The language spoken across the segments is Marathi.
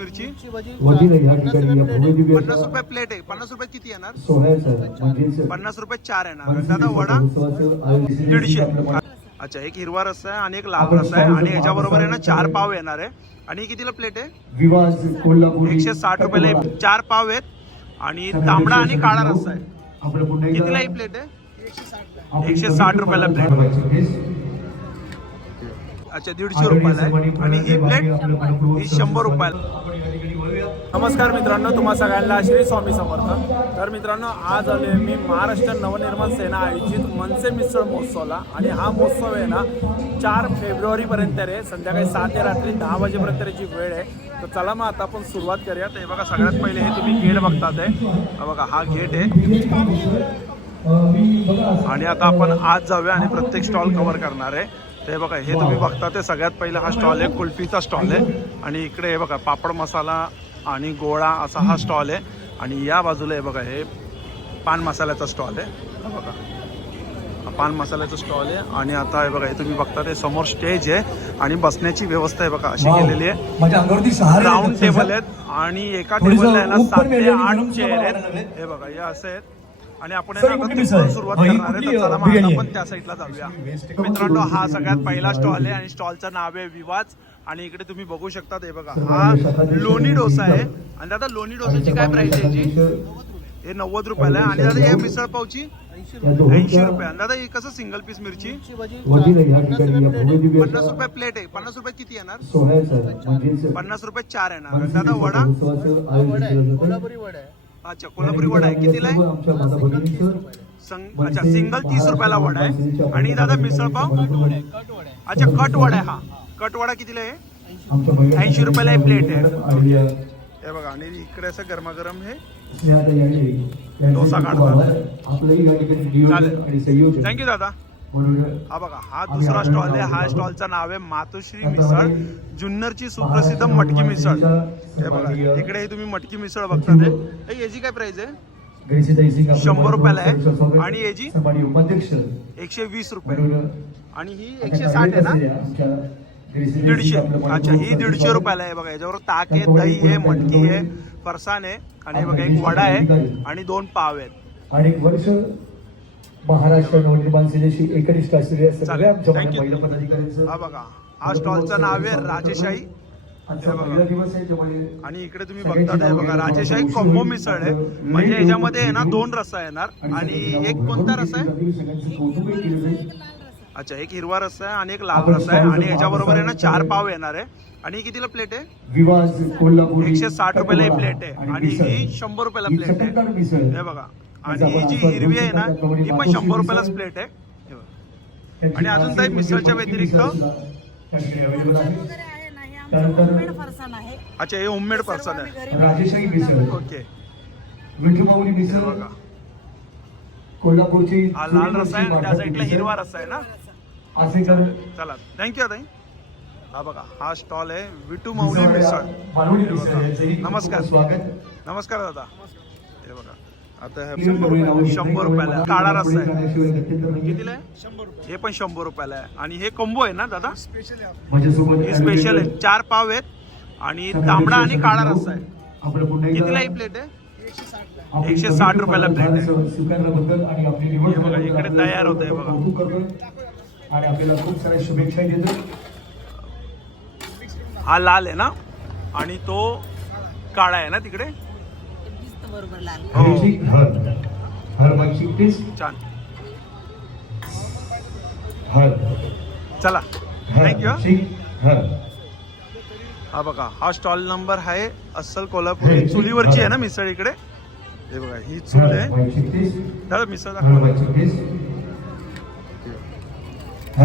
मिरची? वतीने या ठिकाणी या भव्यदिव्य पन्नास रुपये प्लेट आहे. पन्नास रुपये किती येणार? सोहळ्याचं म्हणजेच पन्नास रुपये चार येणार. दादा वडा? दीडशे. अच्छा एक हिरवा रस्सा आहे आणि एक लाल रस्सा आहे आणि याच्याबरोबर आहे ना चार पाव येणार आहे. आणि ही कितीला प्लेट आहे? विवाज कोल्हापूर एकशे साठ रुपयाला हे चार पाव आहेत. आणि तांबडा आणि काळा रस्सा आहे. कितीला ही प्लेट आहे? एकशे साठ. रुपयाला प्लेट. अच्छा दीडशे रुपयाला आहे. आणि ही प्लेट ही शंभर रुपयाला. नमस्कार मित्रांनो तुम्हा सगळ्यांना श्री स्वामी समर्थ. तर मित्रांनो आज आले मी महाराष्ट्र नवनिर्माण सेना आयोजित मनसे मिसळ महोत्सवला. आणि हा महोत्सव आहे ना चार फेब्रुवारीपर्यंत आहे संध्याकाळी सात ते रात्री दहा वाजेपर्यंत त्याची वेळ आहे. तर चला मग आता आपण सुरुवात करूया. तर हे बघा सगळ्यात पहिले हे तुम्ही गेट बघतात आहे बघा हा गेट आहे. आणि आता आपण आज जाऊया आणि प्रत्येक स्टॉल कव्हर करणार आहे. ते बघा हे तुम्ही बघता ते सगळ्यात पहिला हा स्टॉल आहे कुल्फीचा स्टॉल आहे. आणि इकडे हे बघा पापड मसाला आणि गोळा असा हा स्टॉल आहे. आणि या बाजूला हे बघा हे पान मसाल्याचा स्टॉल आहे. बघा. पान मसाल्याचा स्टॉल आहे. आणि आता हे बघा हे तुम्ही बघता ते समोर स्टेज आहे. आणि बसण्याची व्यवस्था आहे बघा अशी केलेली आहे. Sahare round table. आहेत आणि एका टेबलला आहे ना सात ते आठ चेअर आहेत. हे बघा हे असे आहेत. आणि आपण आहे सुरुवात ही करणार आहे. तर आहे? आपण त्या साईडला जाऊया. मित्रांनो हा सगळ्यात पहिला स्टॉल आहे आणि स्टॉलचं नाव आहे विवाज. आणि इकडे तुम्ही बघू शकता हे बघा. हा लोणी डोसा आहे. आणि दादा लोणी डोसाची काय प्राइस आहे हे नव्वद रुपयाला आहे. आणि दादा हे मिसळ पावची? ऐंशी रुपये. आणि दादा हे कसं सिंगल पीस मिरची? या या पन्नास रुपये प्लेट आहे. पन्नास रुपये किती येणार? पन्नास रुपये चार येणार. दादा वडा? अच्छा कोल्हापुरी वडा आहे. कितीला आहे? संग अच्छा सिंगल तीस रुपयाला वडा आहे. आणि दादा मिसळ पाव? अच्छा कट वडा आहे हा. कट वडा कितीला आहे? 80 रुपयाला एक प्लेट आहे. हे बघा आणि इकडे असं गरमागरम हे डोसा काढतात. नियोजन चालेल. थँक्यू दादा. हा बघा हा दुसरा स्टॉल आहे. हा स्टॉलचं नाव आहे मातोश्री मिसळ. जुन्नरची सुप्रसिद्ध मटकी मिसळ. हे बघा इकडे तुम्ही मटकी मिसळ बघता ते हे याची काय प्राइस आहे? शंभर रुपयाला आहे. आणि याची? एकशे वीस रुपये. आणि ही एकशे साठ आहे ना? दीडशे. अच्छा ही दीडशे. रुपयाला आहे. बघा याच्यावर ताक आहे दही आहे मटकी आहे फरसाण आहे. आणि बघा एक वडा आहे आणि दोन पाव आहेत. महाराष्ट्र नवनिर्माण सेनेशी एकनिष्ठ असलेल्या चालेल. सगळ्या आमच्या. महिला पदाधिकाऱ्यांचं हा बघा हा स्टॉलचं नाव आहे राजेशाही. आणि इकडे तुम्ही बघता ते बघा राजेशाही कॉम्बो मिसळ आहे. म्हणजे याच्यामध्ये ना दोन रस्सा येणार. आणि एक कोणता रस्सा आहे? अच्छा एक हिरवा रस्सा आहे आणि एक लाल रस्सा आहे. आणि याच्याबरोबर आहे ना चार पाव येणार आहे. आणि ही कितीला प्लेट आहे? कोल्हापूर एकशे साठ रुपयाला ही प्लेट आहे. आणि ही शंभर रुपयाला प्लेट आहे. हे बघा. आणि ही जी हिरवी आहे ना ही पण शंभर रुपयालाच प्लेट आहे. हे बघा. आणि अजून काही मिसळच्या व्यतिरिक्त? अच्छा हे होममेड पर्सन आहे. ओके. विठुमाऊली मिसळ बघा. कोल्हापूरची हा लाल रस्सा आहे आणि त्या साईडला हिरवा रस्सा आहे ना? असे कर चला थँक्यू ताई. हा बघा हा स्टॉल आहे. विटू माऊली मिसळ. हे नमस्कार. स्वागत. नमस्कार दादा. हे बघा. आता हे शंभर रुपयाला काळा रस्सा आहे. कितीला आहे? हे पण शंभर रुपयाला आहे. आणि हे कोंबो आहे ना दादा? हे स्पेशल आहे चार पाव आहेत आणि तांबडा आणि काळा रस्सा आहे. कितीला ही प्लेट आहे? एकशे साठ रुपयाला प्लेट आहे. हे बघा, इकडे तयार होतंय बघा. कौतुक करतोय आणि आपल्याला खूप साऱ्या शुभेच्छा देतो. हा लाल आहे ना? आणि तो काळा आहे ना तिकडे? बरोबर लाल हो. छान. हर. चला. थँक्यू हर. हा बघा हा स्टॉल नंबर आहे अस्सल कोल्हापूर. चुलीवरची आहे ना मिसळ इकडे? हे बघा ही चूल आहे. मिसळ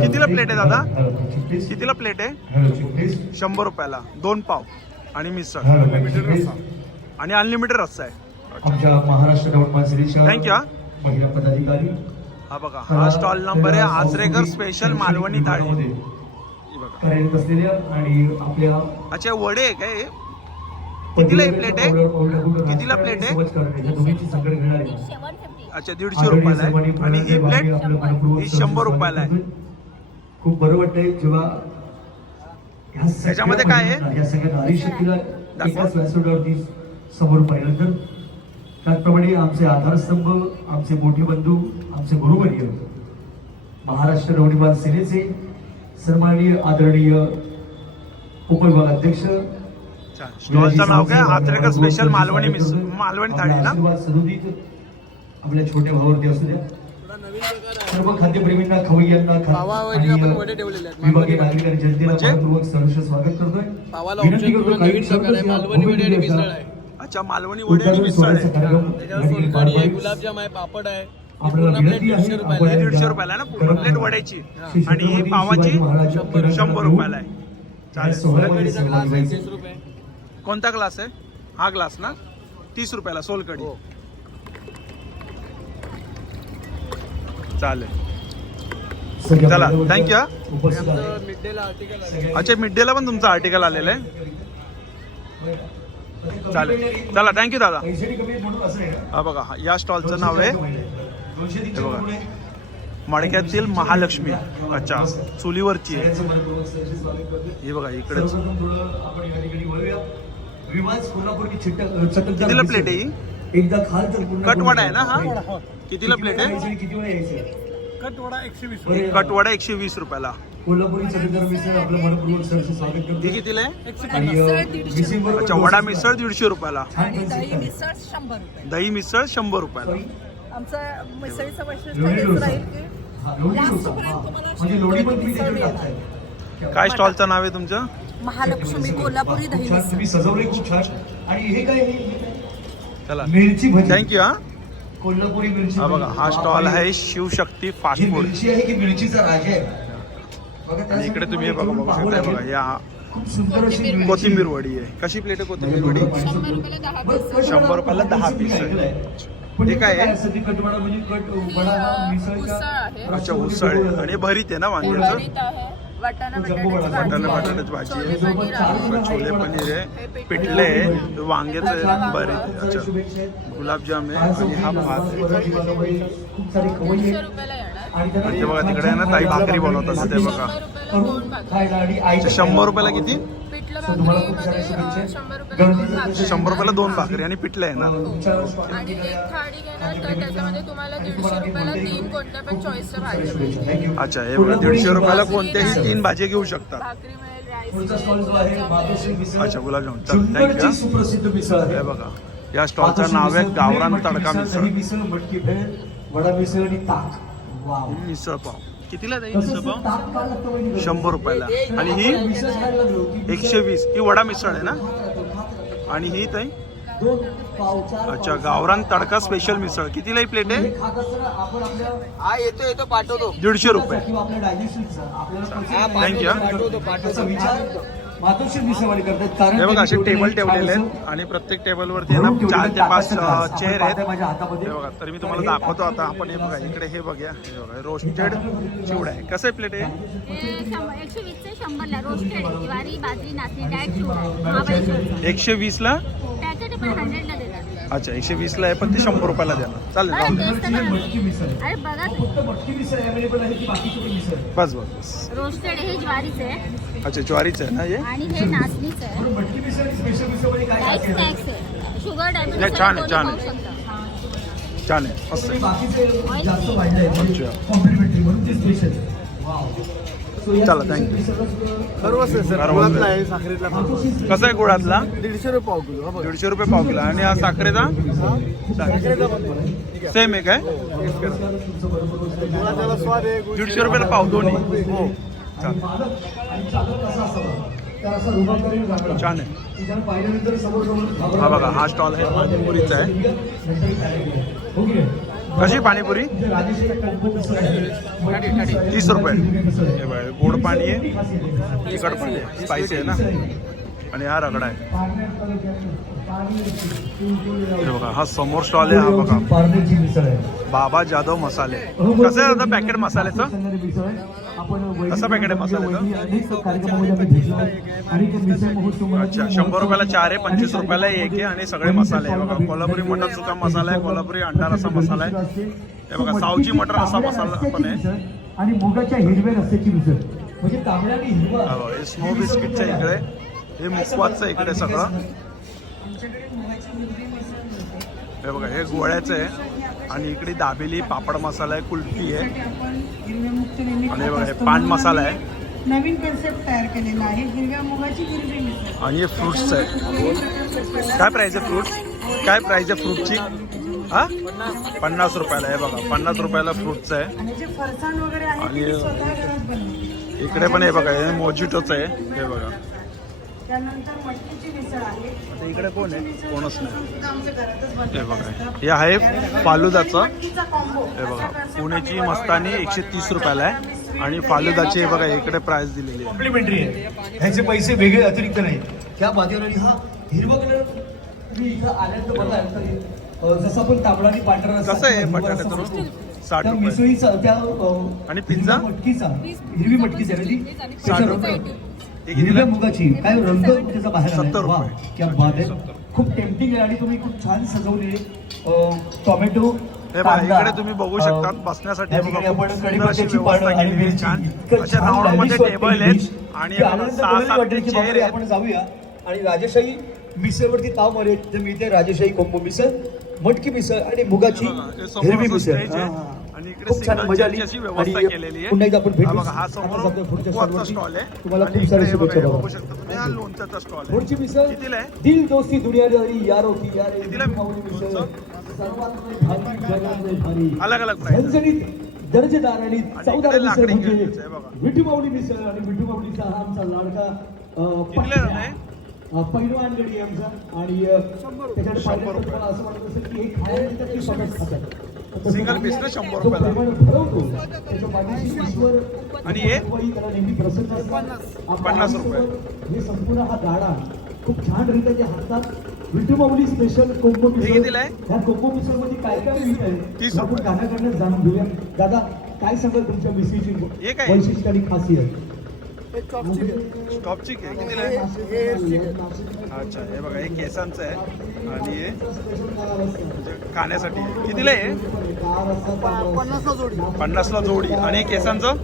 कितीला plate आहे दादा? कितीला प्लेट आहे? शंभर रुपयाला. दोन पाव आणि मिसळ. आणि अनलिमिटेड रस्सा आहे. आमच्या महाराष्ट्र नवनिर्माण सेनेच्या हा. महिला पदाधिकारी हा बघा हा स्टॉल नंबर आहे आचरेकर स्पेशल मालवणी थाळी ही बघा कार्यरत असलेल्या आणि आपल्या अच्छा वडे आहे काय हे? कितीला ही प्लेट आहे कितीला प्लेट आहे? अच्छा दीडशे रुपयाला आहे आणि ही प्लेट ही शंभर रुपयाला आहे खूप बरं वाटतंय जेव्हा ह्या सगळ्या त्याच्यामध्ये काय आहे? महिलांना, सगळ्या नारी शक्तीला दाखवा. एकाच व्यासपीठावरती समोर पाहिल्यानंतर त्याचप्रमाणे आमचे आधारस्तंभ आमचे मोठे बंधू आमचे गुरुवर्य महाराष्ट्र नवनिर्माण सेनेचे सन्माननीय आदरणीय उपविभागाध्यक्ष छान. स्टॉलचं नाव काय? आत्रेकर स्पेशल मालवणी मिस मालवणी थाळी ना आशीर्वाद सदोदित आपल्या छोट्या भावावरती असू द्या. सर्व खाद्यप्रेमींना खवय्यांना विभागीय नागरिक आणि जनतेला म्हणजे? मनपूर्वक सहर्ष स्वागत करतोय. विनंती करतो काही शब्द अच्छा मालवणी वडे आणि उद्घाटन मिसळ आहे. गुलाबजाम आहे पापड आहे. दीडशे रुपयाला दीडशे रुपयाला ना पूर्ण प्लेट वड्याची. आणि ही पावाची शंभर रुपयाला आहे. चालेल. कोणता ग्लास आहे? हा ग्लास ना? तीस रुपयाला सोलकडी हो. चालेल. चला, you, हा. मिड डेला अच्छा मिड डेला पण तुमचं आर्टिकल आलेलं आहे? चालेल. चला थँक्यू दादा. हा बघा हा- या स्टॉलचं नाव आहे. हे बघा. रुपये. मडक्यातील महालक्ष्मी. अच्छा चुलीवरची. हे बघा इकडे कितीला. प्लेट आहे ही? एकदा खाल तर कटवडा आहे ना हा. कितीला किती प्लेट आहे? कटवडा एकशे वीस कटवडा एकशे वीस रुपयाला. कोल्हापुरी चटकदार मिसळ आपलं मनपूर्वक सहर्ष स्वागत ती करतो कितीला अच्छा वडा मिसळ दीडशे रुपयाला. आणि दही. मिसळ शंभर रुपये. दही मिसळ शंभर रुपयाला. आमचं मिसळीचं वैशिष्ट्य हेच. राहील की. तुम्हाला म्हणजे लोणी पण तुम्ही मिसळ त्याच्यावर मिळणार. टाकताय काय स्टॉलचं नाव आहे तुमचं? महालक्ष्मी कोल्हापुरी खूप दही छान मिसळ. तुम्ही सजवले खूप छान. आणि हे काय हे- हे काय? चला. मिरची भजी. थँक्यू हा. कोल्हापुरी मिरची हा बघा भजी. हा स्टॉल आहे शिवशक्ती फास्ट फूड. मिरची आहे की मिरचीचा राजा आहे? आणि इकडे तुम्ही हे बघा बघू शकता. बघा या खूप सुंदर अशी मिरची. कोथिंबीर वडी आहे कशी प्लेट आहे कोथिंबीर वडी शंभर रुपयाला दहा piece आहे. हे काय आहे? म्हणजे कट वडा हा मिसळच्या अच्छा उसळ आहे. आणि भरीत आहे ना वांग्याचं भरीत आहे वाटाणा वडा. भाजी वाटाणा आहे. बटाट्याची भाजी छोले आहे. पनीर आहे छोले पनीर आहे पिठले आहे वांग्याचं भरीत आहे. अच्छा गुलाबजाम आहे आणि हा भात आहे. खूप सारी खवय्ये आणि हे बघा तिकडे आहे ना ताई भाकरी बनवतात ते बघा. शंभर रुपयाला किती? शंभर रुपयाला दोन भाकरी. आणि पिठलं आहे ना. तुमच्या आणि एक थाळी घेणार तर त्याच्यामध्ये तुम्हाला दीडशे रुपयाला तीन कोणत्या पण चॉईसच्या भाज्या मिळतील Thank you. अच्छा हे बघा दीडशे रुपयाला कोणत्याही तीन भाजी घेऊ शकता. भाकरी मिळेल राईस पुढचा मिळेल, स्टॉल जो आहे गुलाबजाम मातोश्री मिळेल. मिसळ. अच्छा गुलाबजाम चल थँक्यू सुप्रसिद्ध मिसळ आहे. हे बघा या स्टॉलचं नाव आहे गावरान तडका मिसळ मिसळ मटकी भेळ वडा मिसळ आणि ताक. मिसळ पाव. कितीला कसं मिसळ पाव? शंभर रुपयाला. आणि ही? एकशे वीस. ही वडा मिसळ आहे ना? आणि ही ताई? दोन पाव चार अच्छा गावरान तडका स्पेशल मिसळ. कितीला ही प्लेट आहे हा येतो येतो पाठवतो. दीडशे रुपये. किंवा हा, मातोश्री मिसळवाडी करतात कारण हे बघा असे टेबल ठेवलेलं आहेत आणि प्रत्येक टेबलवरती आहे ना चार ते पाच चेअर आहेत. माझ्या हातामध्ये. हे बघा तर मी तुम्हाला दाखवतो आता. आपण हे बघा इकडे हे बघूया. हे बघा रोस्टेड चिवडा आहे कसं आहे प्लेट आहे. एकशे वीसचे शंभरला रोस्टेड ज्वारी बाजरी नाचणी डायट चिवडा महाबळेश्वरचा एकशे वीसला त्याच्यात पण हंड्रेडला देतात अच्छा एकशे वीसला आहे पण ते शंभर रुपयाला देणार चालेल दे. अरे बघा मिसळ आहे? बस बस बस. रोस्टेड हे ज्वारीचे आहे. अच्छा ज्वारीचं आहे ना हे? आणि हे नाचणीचं आहे? स्नॅक्स आहे. शुगर नाही, छान आहे, छान आहे. छान आहे मस्त चला, सुद्धा- सर्वच आहे सर. सर्वच गुळातला आहे. साखरेतला कसं आहे गुळातला? दीडशे रुपये पाव किलो हा बघा. दीडशे रुपये पाव किलो. आणि हा साखरेचा? साखरेचा पण. आहे. ठीक आहे. सेम आहे काय तुमचं बरोबर होतं. गुळाचा स्वाद आहे गुळ- दीडशे रुपयाला पाव दोन्ही. हो. मालक आणि चालक कसा असावा तर असा रुबाबदारीने वागला. छान आहे. की ज्याला पाहिल्यानंतर समोर समोर हा बघा हा स्टॉल आहे. पाणीपुरीचा आहे. हो की नाही? कशी पाणीपुरी? म्हणजे. तीस रुपये. हे बघा, गोड पाणी आहे. तिखट पाणी आहे. स्पायसी आहे ना? आणि हा रगडा आहे. हे बघा हा समोर स्टॉल आहे हा बघा. पारनेरची मिसळ आहे. बाबा जाधव मसाले. कसं आहे आता पॅकेट मसाल्याचं? सांगणारी मिसळ आहे. आपण वैदिक कसं पॅकेट आहे मसाल्याचं? वैदिक अनेक कार्यक्रमामध्ये आम्ही भेटलो आहे. आणि ते मिसळ महोत्सव अच्छा शंभर रुपयाला चार आहे पंचवीस रुपयाला एक आहे आणि सगळे मसाले आहे. बघा कोल्हापुरी मटन सुका मसाला आहे कोल्हापुरी अंडा रसा मसाला आहे. हे बघा सावजी मटर रसा मसाला पण आहे. आणि मुगाच्या हिरव्या रस्त्याची मिसळ. म्हणजे तांबडा आणि हिरवा हा हे स्नो बिस्किटच्या इकडे हे मुखवाचं आहे इकडे सगळं. हे बघा हे गोळ्याचं आहे. आणि इकडे दाबेली पापड मसाला आहे कुल्फी आहे. आणि हे बघा हे पान मसाला आहे. नवीन कन्सेप्ट तयार केलेला आहे. हिरव्या मुगाची हिरवी मिसळ. आणि हे फ्रुट्स आहे. काय प्राईस आहे फ्रुट्स काय प्राईस आहे फ्रूटची हा? पन्नास रुपयाला आहे बघा. पन्नास रुपयाला फ्रुट्स आहे. आणि इकडे पण हे बघा हे मोजिटोच आहे. हे बघा. त्यानंतर मटकीची मिसळ आहे आता इकडे कोण आहे कोणच नाही सुद्धा आमच्या घरातच बनवते हे बघा हे आहे फालुदाचं मटकीचा कॉम्बो हे बघा पुण्याची मस्तानी एकशे तीस रुपयाला आहे आणि फालुदाची हे बघा इकडे प्राइस दिलेली आहे कॉम्प्लिमेंटरी आहे ह्याचे पैसे वेगळे अतिरिक्त नाही त्या बाजूला आणि हा हिरवा कलर तुम्ही इथं आल्यानंतर बघा जसं आपण तांबडा आणि पांढरा कसं आहे हिरवा बटाट्याचं. साठ. मिसळीचा त्या आणि पिझ्झा? मटकीचा हिरवी मटकीची साठ रुपये. हिरव्या? मुगाची. काय रंग त्याचा बाहेर. सत्तर. क्या बात आहे. खूप टेम्पटिंग आहे आणि तुम्ही खूप छान सजवले. टोमॅटो हे बघा कांदा, इकडे तुम्ही बघू शकता बसण्यासाठी आणि टेबल आहेत. आपण जाऊया. आणि राजेशाही मिसळवरती ताव मारे तर मिळते राजेशाही कोंबो मिसळ मटकी मिसळ आणि मुगाची हिरवी मिसळ. खूप छान मजा आली. आणि केलेली आहे. पुन्हा एकदा आपण भेटू. पुढच्या. स्टॉल आहे. तुम्हाला खूप सारे शुभेच्छा बाबा. पुढची मिसळ दिल दोस्ती दुनियादारी यार होती यार. मिसळ? सर्वात अलग अलग प्राइस झणझणीत दर्जेदार आणि इकडे मिसळ म्हणजे. विठू माऊली मिसळ आणि विठू माऊलीचा हा आमचा लाडका पहिलवान गडी आमचा आणि त्याच्याकडे असं वाटत असेल की हे खायला देतात की स्वतःच खातात तर Single तो piece ना शंभर तो रुपयाला. प्रेमाने ठरवतो. त्याच्या पाठीशी ईश्वर आणि हे? त्याला नेहमी प्रसन्न असतात. पन्नास रुपये. हे संपूर्ण हा गाडा खूप छान रीत्या ते हातात माऊली स्पेशल कोंबो मिसळ? ह्या कोंबो मिसळमध्ये काय काय मिळत आहे आपण. गाण्याकडनं जाणून घेऊया दादा काय सांगाल तुमच्या मिसळीची? वैशिष्ट्य आणि खासियत स्टॉपची आहे कितीला आहे. अच्छा हे बघा हे केसांचं आहे. आणि हे म्हणजे खाण्यासाठी आहे. कितीला आहे पन्नासला जोडी. पन्नासला जोडी. आणि हे केसांचं?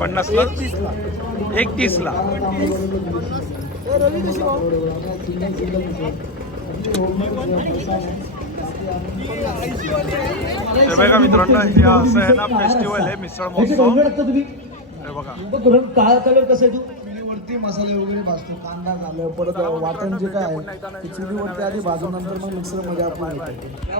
पन्नासला? एक तीसला बघा मित्रांनो हे असं आहे ना फेस्टिवल आहे मिसळ महोत्सव. बघा. काळा कलर कसं आहे तू? चुलीवरती मसाले वगैरे भाजतो कांदा झालं परत वाटण जे काय आहे ते चुलीवरती आधी भाजून नंतर मग मिक्सरमध्ये आपण हे करतो.